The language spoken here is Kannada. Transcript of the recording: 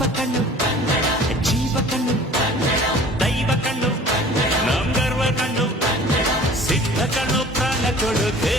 ಅಪ್ಪ ಕಣ್ಣು ಜೀವ ಕಣ್ಣು ದೈವ ಕಣ್ಣು ನಮ್ ಗರ್ವ ಕಣ್ಣು ಸಿದ್ಧ ಕಣ್ಣು ಪ್ರಾಣ ಕೊಡುಗೆ